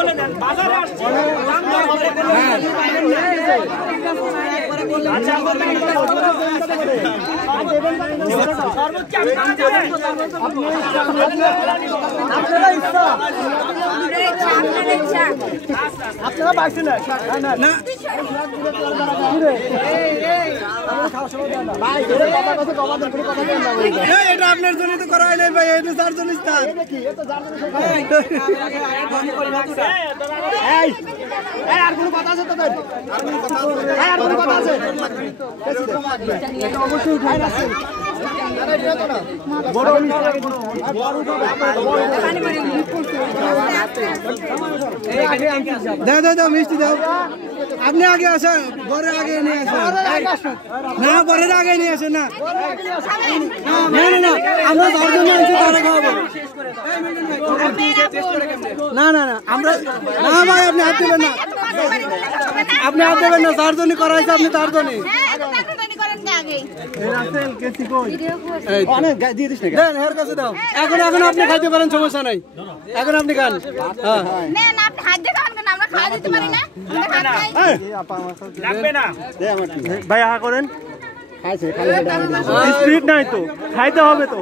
বলে দেন বাজারে আসছে দাম দর করে আচ্ছা সর্বোচ্চ আপনারা ইচ্ছা আপনারা পাইছেন না না ভাই এর কথা কথা কমা দেন পুরো কথা দেন না এই এটা আপনার জন্য তো করা হয় নাই ভাই এটা ৪০ স্থান এটা কি এটা ৪০ এই আর কোনো কথা আছে তো দেন আর কোনো কথা আছে এটা অবশ্যই উঠাই আছে বড় মিষ্টি লাগে বড় দাও মিষ্টি দাও আপনি আগে আসেন বড় আগে নিয়ে আসেন না বড় আগে নিয়ে আসেন না না আমরা 10 জন আছি তারা খাবো না না না আমরা না ভাই আপনি হাত দেবেন না আপনি হাত দেবেন না 4 জনই করাইছে আপনি 4 জনই এখন আপনি খাইতে পারেন সমস্যা নাই এখন আপনি খান ভাই আহা করেন স্পিড নাই তো খাইতে হবে তো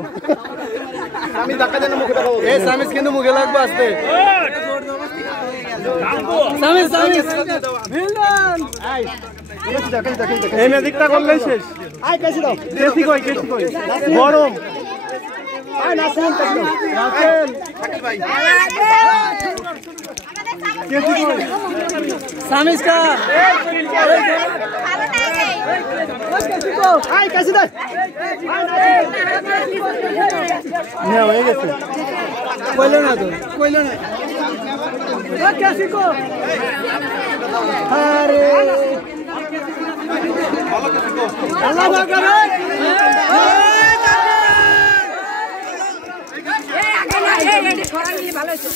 কিন্তু মুখে লাগবে আসতে এই মেদিকটা করলেই শেষ কেসি কই গরম হয়ে গেছে কইলো না তো কইলো না আরে আল্লাহ আকবার ভালো হয়েছে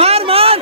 মার মার